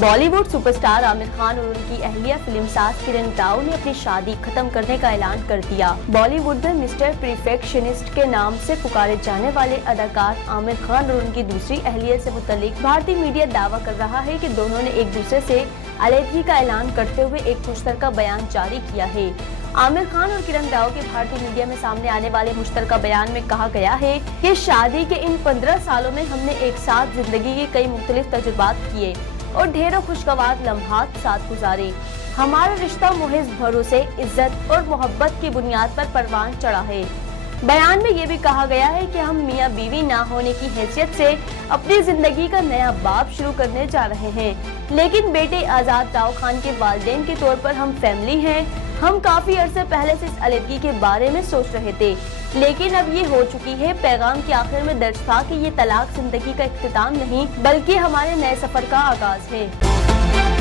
Bollywood superstar Aamir Khan और उनकी अहलिया फिल्मसाज किरण राव ने अपनी शादी खत्म करने का ऐलान कर दिया। बॉलीवुड में मिस्टर परफेक्शनिस्ट के नाम से पुकारे जाने वाले अदाकार आमिर खान और उनकी दूसरी अहलिया से मुतालिक भारतीय मीडिया दावा कर रहा है कि दोनों ने एक दूसरे से अलहदगी का ऐलान करते हुए एक मुश्तरका बयान जारी किया है। आमिर खान और किरण राव के भारतीय मीडिया में सामने आने वाले मुश्तरका बयान में कहा गया है कि शादी के इन 15 सालों में हमने एक साथ जिंदगी के कई मुख्तलिफ तजुर्बात किए और ढेरों खुशगवार लम्हात साथ गुजारे। हमारा रिश्ता मुहिज भरोसे, इज्जत और मोहब्बत की बुनियाद पर परवान चढ़ा है। बयान में ये भी कहा गया है कि हम मियाँ बीवी ना होने की हैसियत से अपनी जिंदगी का नया बाब शुरू करने जा रहे हैं, लेकिन बेटे आजाद राव खान के वालिदैन के तौर पर हम फैमिली हैं। हम काफी अरसे पहले से इस अलहदगी के बारे में सोच रहे थे, लेकिन अब ये हो चुकी है। पैगाम के आखिर में दर्ज था कि ये तलाक जिंदगी का इख्तिताम नहीं बल्कि हमारे नए सफर का आगाज है।